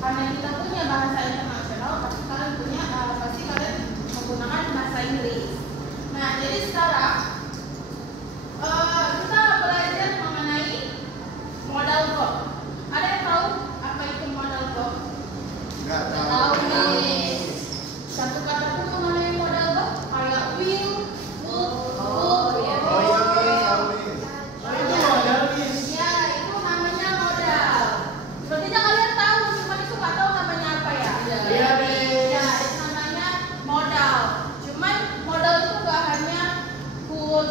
Karena kita punya bahasa internasional, pasti kalian menggunakan bahasa Inggris. Nah, jadi sekarang kita belajar mengenai modal verb. Ada yang tahu apa itu modal verb? Nggak Tahu nih. Satu kata pun mengenai modal verb kayak will, would, ya. Ya, itu namanya modal. Sepertinya kalian tahu, cuma itu nggak tahu namanya apa ya? Iya, Ya, itu namanya modal. Cuman modal itu nggak hanya could,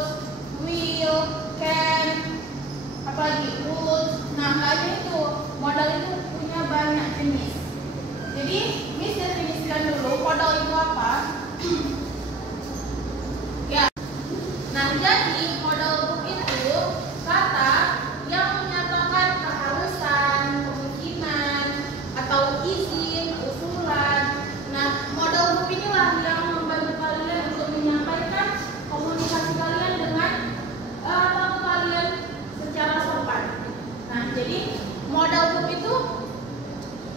will, can, apalagi would. Nah, nggak hanya itu. Modal itu punya banyak jenis. Jadi, Miss definisikan dulu modal itu apa. Ya. Nah, jadi modal itu kata yang menyatakan keharusan, kemungkinan, atau izin, usulan. Nah, modal inilah yang membantu kalian untuk menyampaikan komunikasi kalian dengan tamu kalian secara sopan. Nah, jadi modal itu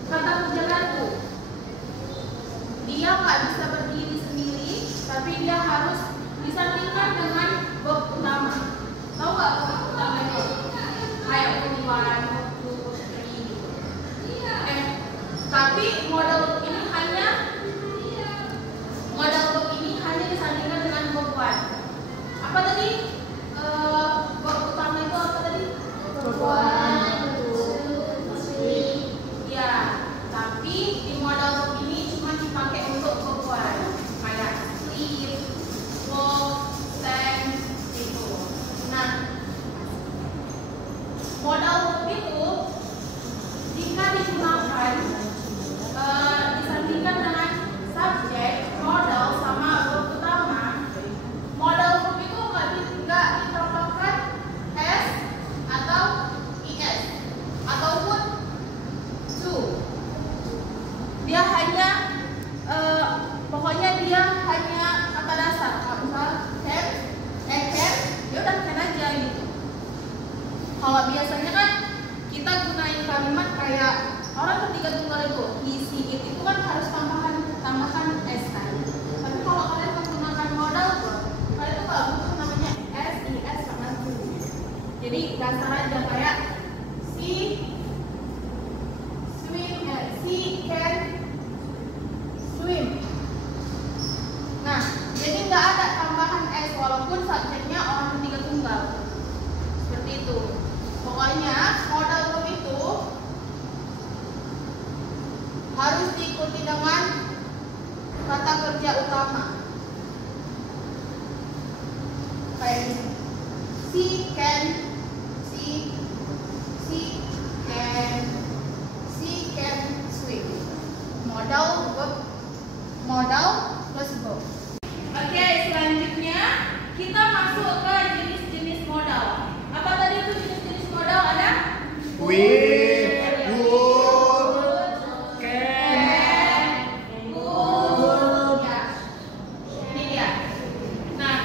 kata kerja gantung. Dia nggak bisa berdiri sendiri, tapi dia harus disandingkan dengan verb utama. Tahu nggak verb utama itu? Kayak one, two, three. Tapi modal verb ini hanya disandingkan dengan verb one. Apa tadi? Verb utama itu apa tadi? Verb one, two, three. Ya, tapi di modal verb ini cuma dipakai untuk verb one. Kayak sleep, walk, stand, itu. Nah, modal verb itu jika digunakan disandingkan dengan subjek, modal sama verb utama, modal verb itu nggak ditambahkan s atau is ataupun to. Dia hanya pokoknya dia hanya kata dasar. Misal can, can, ya udah can aja gitu. Kalau biasanya kan kita gunain kalimat kayak orang ketiga tunggal itu, he, she, it, itu kan harus tambahkan s kan. Tapi kalau kalian menggunakan modal verb, kalian tuh nggak butuh namanya s, is sama to. Jadi dasar aja kayak she can swim. Nah, jadi nggak ada tambahan s walaupun subjeknya orang ketiga tunggal. Seperti itu. Pokoknya modal verb itu harus diikuti dengan kata kerja utama. Kayak ini. She can swim. Modal plus verb. Oke, selanjutnya kita masuk ke jenis-jenis modal. Apa tadi itu jenis-jenis modal? Ada Will, would, can, would. Ya. Ini dia. Nah,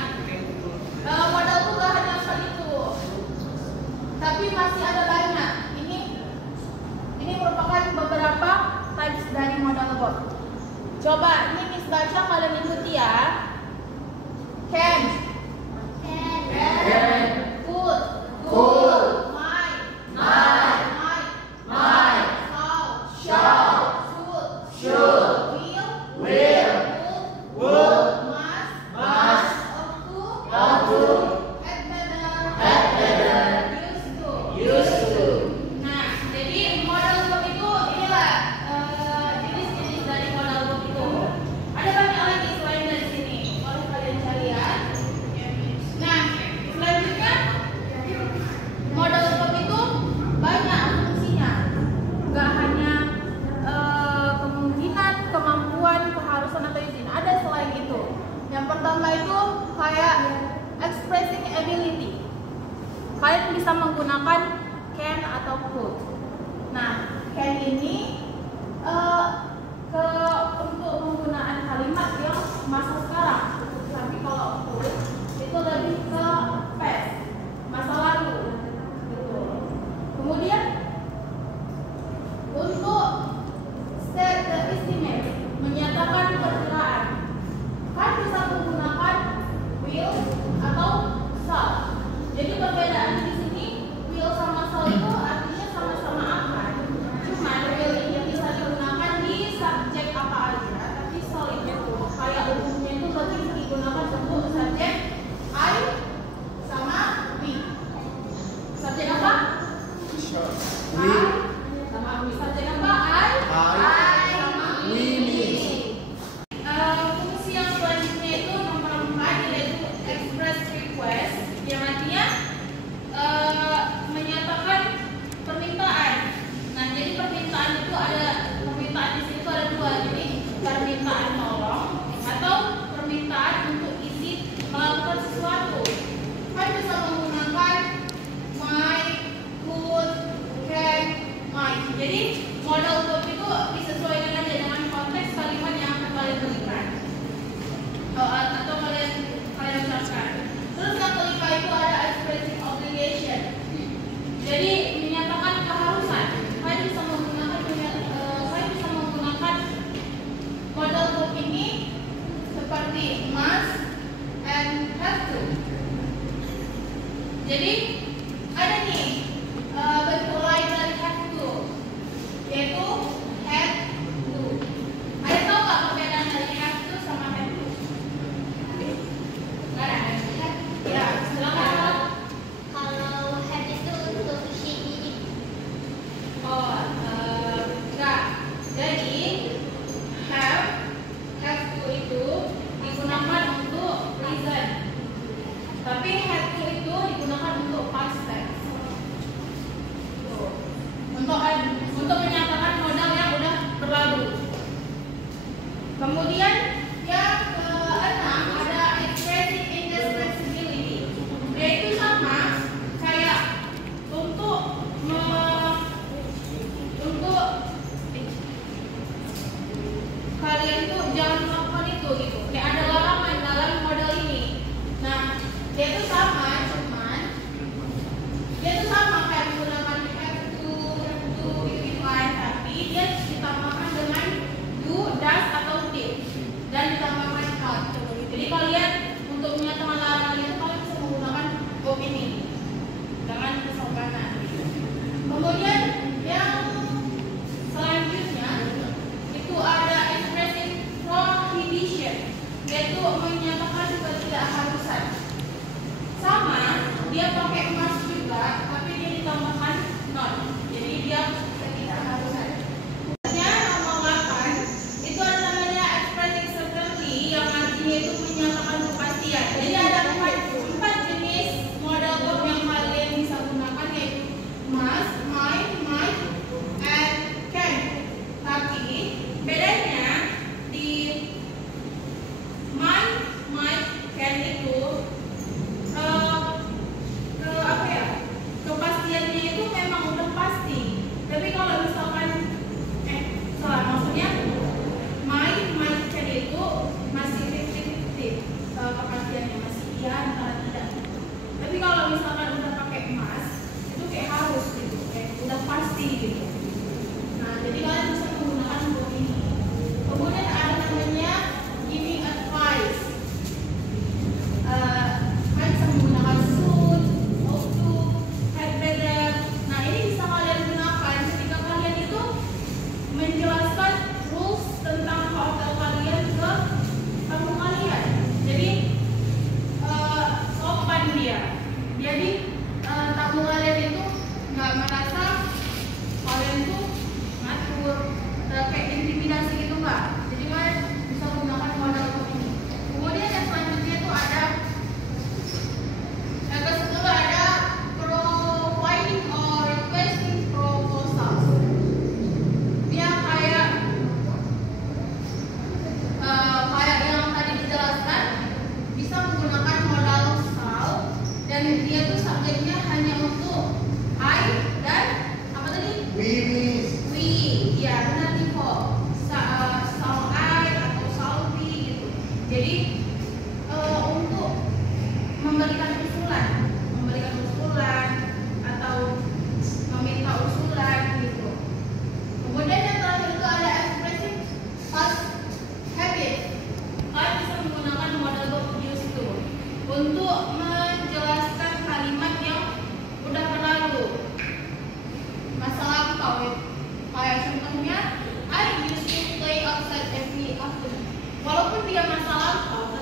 modal itu gak hanya sekali itu, tapi masih ada banyak. Ini merupakan beberapa types dari modal verb. Coba ini Miss baca, kalian ikuti ya. Can, could, might, shall, should, will, would, must, ought to, had better, used to. Nah, jadi modal verb itu inilah jenis-jenis dari modal verb itu. Ada banyak lagi selain dari sini. Boleh kalian cari ya. sama bisa jadi apa? We miss. Fungsi yang selanjutnya itu nomor 4 yaitu express request, yang artinya menyatakan permintaan. Nah, jadi permintaan itu ada permintaan di sini itu ada dua, jadi permintaan tolong atau permintaan untuk izin melakukan sesuatu. Kan bisa menggunakan might, could, can, might. Jadi modal verb itu disesuaikan aja dengan konteks kalimat yang akan kalian berikan atau kalian ucapkan. Terus yang kelima itu ada expressive obligation. Jadi menyatakan keharusan. Kalian bisa menggunakan modal verb ini seperti must and have to. Jadi ada nih bentuk lain dari have to, yaitu had to. Ada tahu nggak perbedaan dari have to sama had to? Nggak ada. Ya, silakan. Kalau had itu untuk isi diri. Oh, enggak. Jadi have to itu digunakan untuk present. Tapi had to itu digunakan untuk past tense. Tuh. Untuk menyatakan modal yang udah berlalu. Kemudian yang keenam ada expressing indispensability. Yaitu sama kayak untuk kalian tuh jangan melakukan itu gitu. Kayak ada larangan dalam modal ini. Nah, dia tuh sama, cuman dia tuh sama kayak menggunakan have to gitu kan, tapi dia ditambahkan dengan do, does atau did, dan ditambahkan not. Jadi kalian untuk menyatakan larangan itu kalian bisa menggunakan verb ini dengan kesopanan. Kemudian yang selanjutnya itu ada expressing prohibition, yaitu menyatakan ketidakharusan. Sama, dia pakai must juga, tapi dia ditambahkan not. Jadi dia ketidakharusan. Nomor 8 itu ada namanya expressing certainty, yang artinya itu menyatakan kepastian. Jadi ada empat jenis modal verb yang kalian bisa gunakan, yaitu must, might, and can. Tapi bedanya di might, can itu kepastiannya itu memang udah pasti. Tapi kalau misalkan maksudnya might, can itu masih 50-50 kepastiannya, masih iya antara tidak. Tapi kalau misalkan udah pakai must, itu kayak harus gitu, kayak udah pasti gitu. Nah, jadi kalian bisa menggunakan verb ini. Kemudian ada namanya giving advice. Kalian bisa menggunakan should, ought to, had better. Nah, ini bisa kalian gunakan ketika kalian itu menjelaskan rules tentang hotel kalian ke tamu kalian. Jadi sopan dia. Jadi tamu kalian itu nggak merasa kalian tuh ngatur kayak intimidasi gitu nggak. Jadi kalian bisa menggunakan modal ini. Kemudian yang selanjutnya itu ada yang ke-10 ada providing or requesting proposals. Dia kayak yang tadi dijelaskan, bisa menggunakan modal shall, dan dia tuh subjeknya hanya untuk I dan apa tadi? We miss. We, ya benar default. Shall I atau shall we gitu. Jadi untuk memberikan usulan atau meminta usulan gitu. Kemudian yang terakhir itu ada expressing past habit. Kalian bisa menggunakan modal verb use itu untuk menjelaskan kalimat yang udah berlalu, masa lampau. Kayak contohnya, I used to play outside every afternoon. Walaupun dia masa lampau,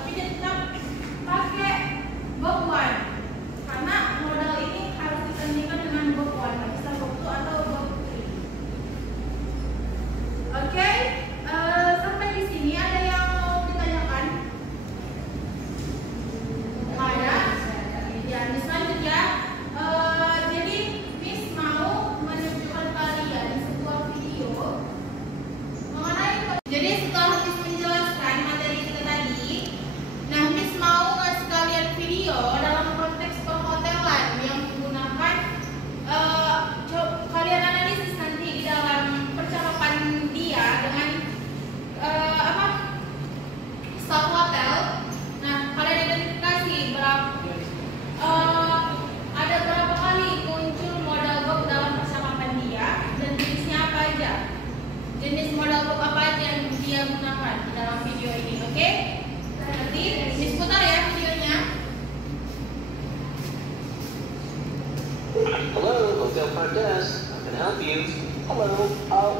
I help you? Hello,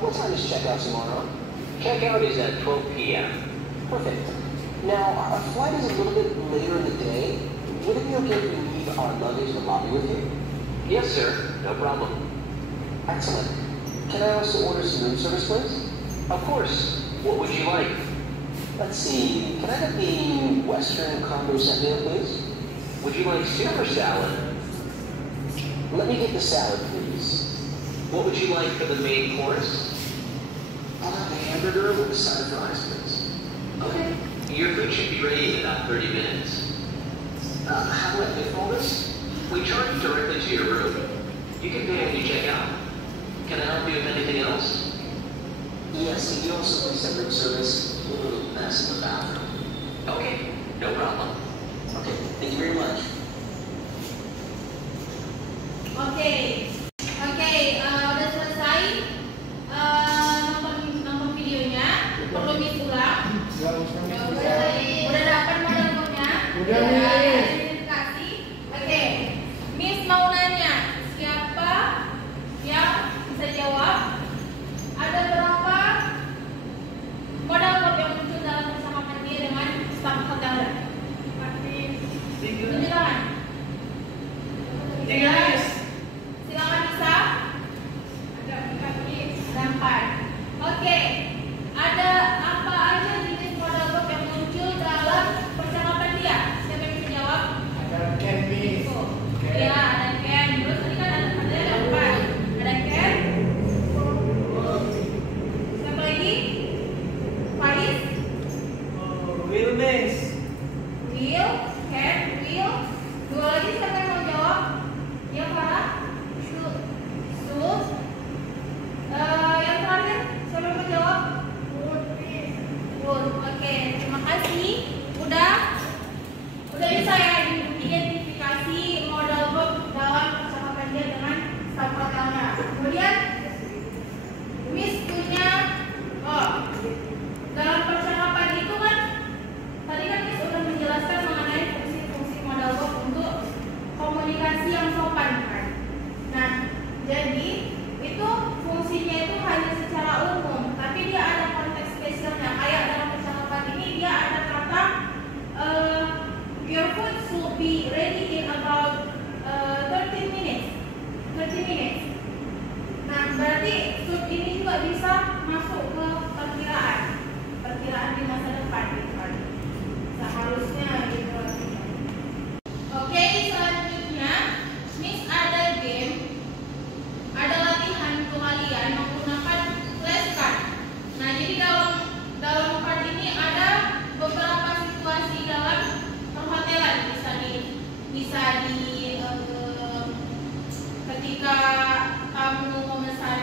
what time is checkout tomorrow? Checkout is at 12 p.m. Perfect. Now, our flight is a little bit later in the day. Would it be okay if we leave our luggage in the lobby with you? Yes, sir. No problem. Excellent. Can I also order some room service, please? Of course. What would you like? Let's see. Can I have the Western combo set meal, please? Would you like soup or salad? Let me get the salad, please. What would you like for the main course? I'll have the hamburger with a side of fries, please. Okay. Your food should be ready in about 30 minutes. How do I pay for all this? We charge directly to your room. You can pay when you check out. Can I help you with anything else? Yes, can you also please have room service? A little mess in the bathroom. Okay, no problem. Okay, thank you very much. Oke, udah selesai nonton videonya. Perlu Miss ulang? Udah dapat model booknya? Udah, Miss. Kasih. Oke, Miss mau nanya, siapa yang bisa jawab? Ada berapa model book yang muncul dalam percakapan dia dengan staf hotelnya? Tunjuk tangan. Silakan bisa. Ada 4. Oke. Ada apa aja jenis model book yang muncul dalam percakapan dia? Siapa yang bisa jawab? Ada can, Miss. Iya, ada can. Terus tadi kan ada 4. Ada can. Siapa lagi? Faiz? Will, Miss. Will, can, will. 2 lagi siapa yang mau jawab? Ya, Farah? Sus. Yang terakhir siapa yang mau jawab? Wood. Oke, terima kasih. Udah bisa ya identifikasi model book dalam percakapan dia dengan staf hotelnya. Kemudian Miss punya dalam percakapan itu kan tadi kan Miss udah menjelaskan mengenai fungsi-fungsi model book untuk komunikasi yang sopan kan. Nah, jadi itu fungsinya itu hanya secara umum, tapi dia ada konteks spesialnya. Kayak dalam percakapan ini dia ada kata your food should be ready in about 30 minutes. Nah, berarti should ini juga bisa masuk ke perkiraan di masa depan gitu kan. Seharusnya gitu. Oke, selanjutnya Miss ada game, ada latihan untuk kalian menggunakan flashcard. Nah, jadi dalam part ini ada beberapa situasi dalam perhotelan, bisa di ketika kamu memesan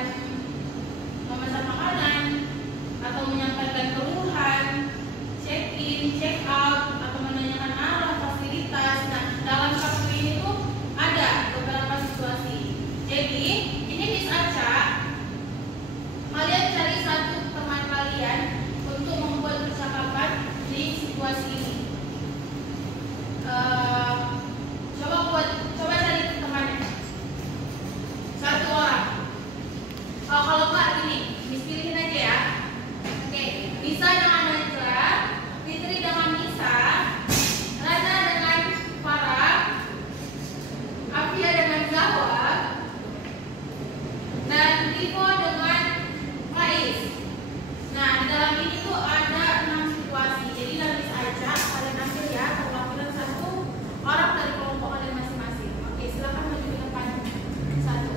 makanan atau menyampaikan keluhan, check in, check out, atau menanyakan arah fasilitas. Nah, dalam kartu ini tuh ada beberapa situasi. Jadi ini Miss Aca, kalian cari satu teman kalian untuk membuat percakapan di situasi ini. Coba cari temannya. Satu orang. Kalau enggak gini, Miss pilihin aja ya. Oke, Nisa dengan Najla, Fitri dengan Nisa, Rana dengan Farah, Afia dengan Zahwa, dan Rivo dengan Faiz. Nah, di dalam ini tuh ada 6 situasi. Jadi Miss aja kalian ambil ya perwakilan satu orang dari kelompok kalian masing-masing. Oke, silakan maju ke depan satu.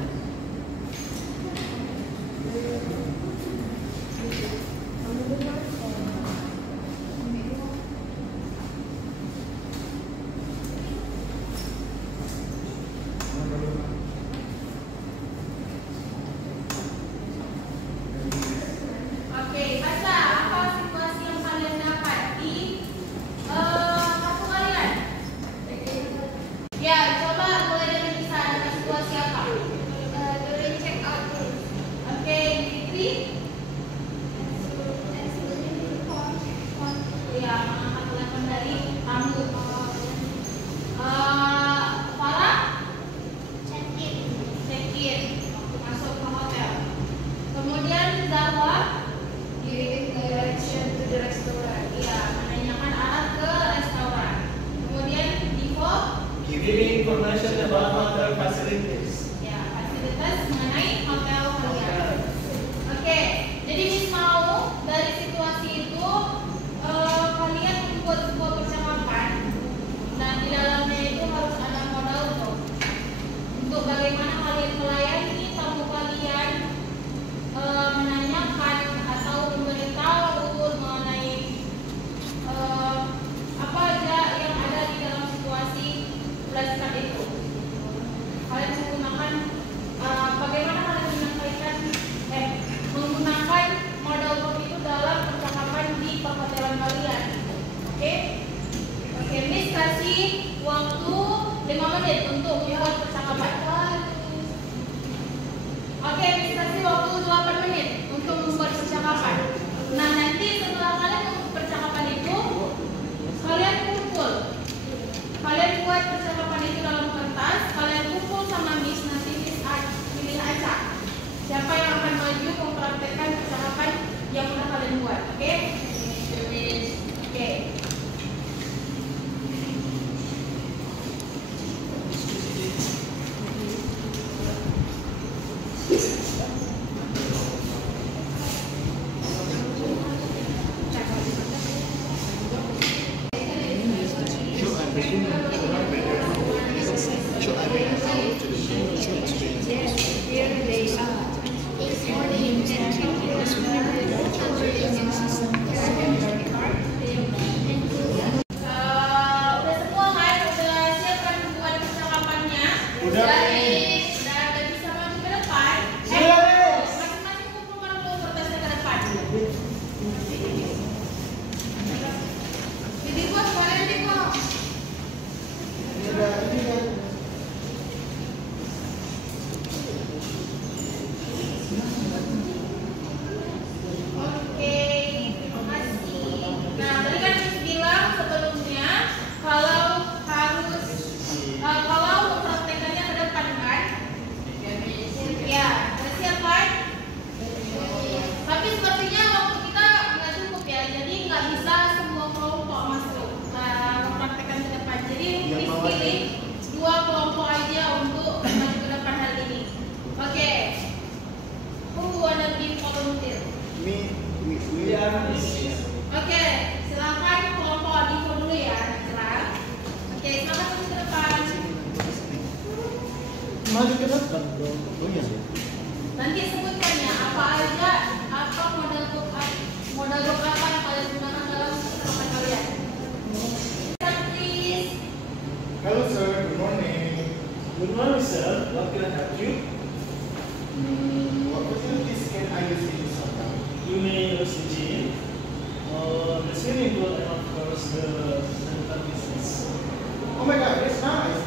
Oke, baca apa situasi yang kalian dapat di kartu kalian. Ya, coba mulai dari Nisa, ada situasi apa? During check out. Oke, Fitri. Ya, mengangkat telepon dari tamu. Farah, Check in. check in, masuk ke hotel. We are Miss. Oke, silakan kelompok info dulu ya, Natra. Oke, silakan terus ke depan. Maju ke depan dong. Oh iya. Nanti sebutkan ya apa aja, apa model book apa yang kalian gunakan dalam keterangan kalian. Start, please. Hello sir, good morning. Good morning, sir. What can I help you? What facilities can I use in this hotel? You may use the gym, the swimming pool, and of course the rental business. Oh my god, that's nice.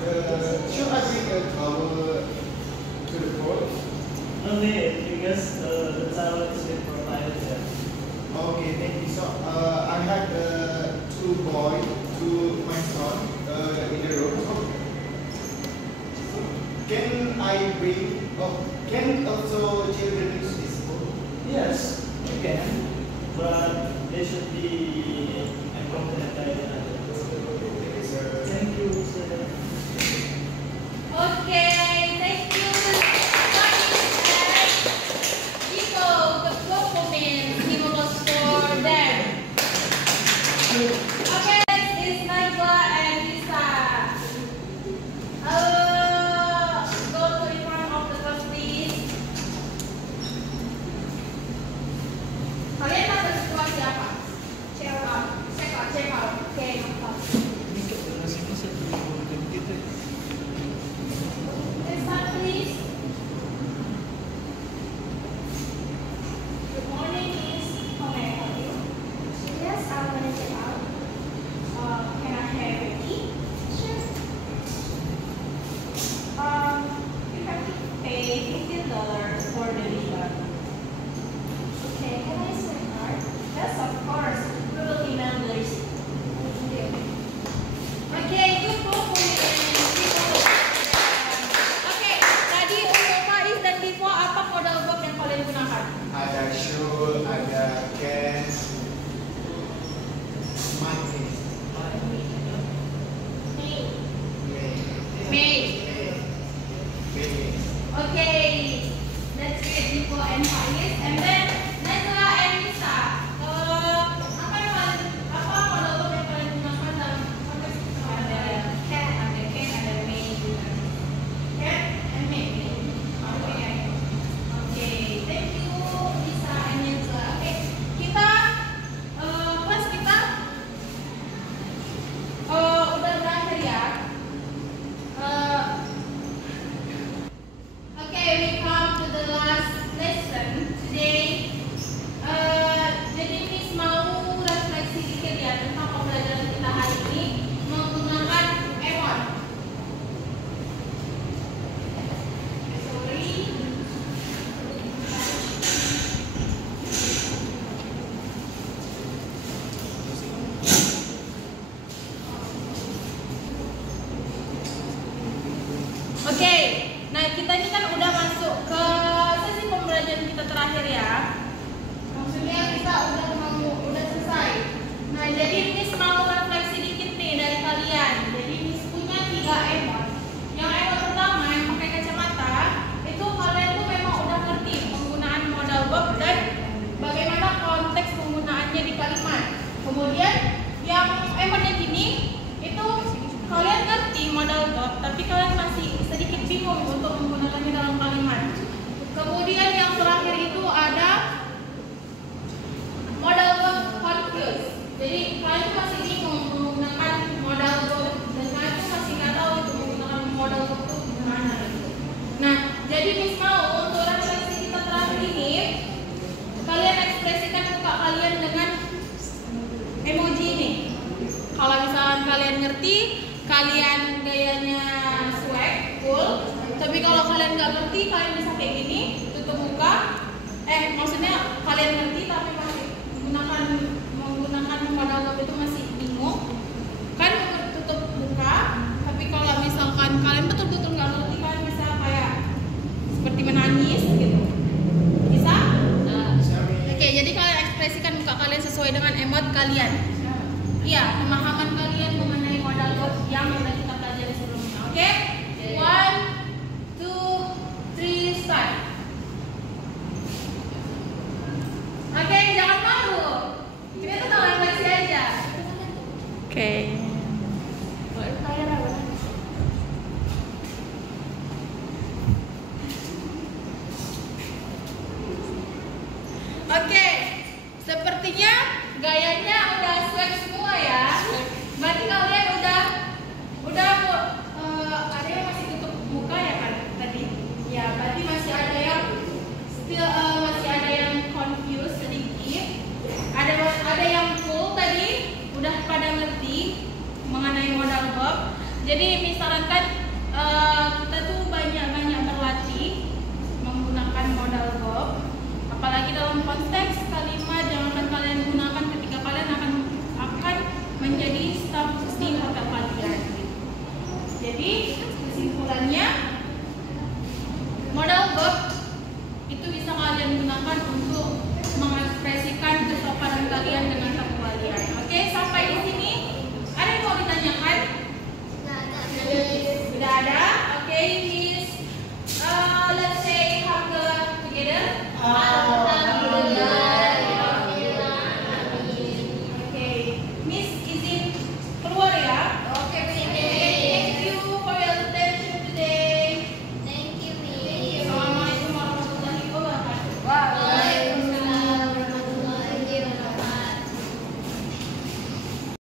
Should I bring a towel to the pool? No need, because the towel is been provided there. Okay, thank you. So I have two boys, my son in the room. So, can I bring? Oh, can also children use this pool? Yes, you can, but they should be accompanied by the adults. Thank you, sir. Thank you, sir. Oke, thank you. Nico, the document he was for them. Okay, next is Naila and Lisa. Go to in front of the class, please. Kalian ada situasi apa? Check out. Oke, mantap. Ini keberhasilan satu dan kita. Next slide, please. Good morning, Miss. How may I help you? Yes, I want to check out. Can I have your key? Sure. You have to pay $15 for the visa. Okay, can I use my card? Yes, of course. We will email the receipt. Thank you. Okay, good document. Oke, tadi untuk Faiz dan Divo apa modal book yang kalian gunakan? Ada shoe, ada cash, money. May. Okay, let's get Divo and Faiz, and then Naila and Lisa. Apa modal book yang kalian gunakan dalam konteks ada Cat, ada Ken, ada May juga. Cat and May. Okay, thank you Lisa and Naila. Okay, kita kelas kita udah berakhir ya. Okay, we come to the last lesson today. Jadi Miss mau refleksi dikit ya tentang pembelajaran kita hari ini menggunakan Emon. Sorry. Oke, nah kita ini kan udah masuk ke sesi pembelajaran kita terakhir ya. Maksudnya kita udah selesai. Nah jadi Miss mau refleksi dikit nih dari kalian. Jadi Miss punya 3 emot. Yang emot pertama yang pakai kacamata itu kalian tuh memang udah ngerti penggunaan modal verb dan bagaimana konteks penggunaannya di kalimat. Kemudian yang emot yang gini itu kalian ngerti modal verb tapi kalian masih sedikit bingung untuk menggunakannya dalam kalimat. Kemudian yang terakhir itu ada modal verb confused. Jadi kalian tuh masih bingung menggunakan modal verb dan kalian tuh masih nggak tahu itu menggunakan modal verb itu gimana gitu. Nah, jadi Miss mau untuk refleksi kita terakhir ini kalian ekspresikan muka kalian dengan emoji ini. Kalau misalkan kalian ngerti, kalian gayanya swag, cool. Tapi kalau kalian nggak ngerti, kalian bisa kayak gini, tutup muka. Maksudnya kalian ngerti tapi masih menggunakan modal verb itu masih bingung. Kan tutup muka. Tapi kalau misalkan kalian betul-betul nggak ngerti, kalian bisa kayak seperti menangis gitu. Bisa? Oke, jadi kalian ekspresikan muka kalian sesuai dengan emot kalian. Iya, pemahaman kalian mengenai modal verb yang sudah kita pelajari sebelumnya. Oke? 1, 2, 3, start. Oke, Oke. Oke, sepertinya gayanya udah swag semua ya. Berarti kalian udah ada yang masih tutup muka ya kan tadi? Ya, berarti masih ada yang masih ada yang confused sedikit. Ada yang full tadi udah pada ngerti mengenai modal verb. Jadi misalkan kita tuh banyak-banyak berlatih menggunakan modal verb. Apalagi dalam konteks kalimat jangan kalian gunakan ketika kalian akan menjadi staf di hotel kalian. Jadi kesimpulannya modal verb itu bisa kalian gunakan untuk mengekspresikan kesopanan kalian dengan tamu kalian. Oke, sampai di sini ada yang mau ditanyakan? Sudah ada. Oke, ini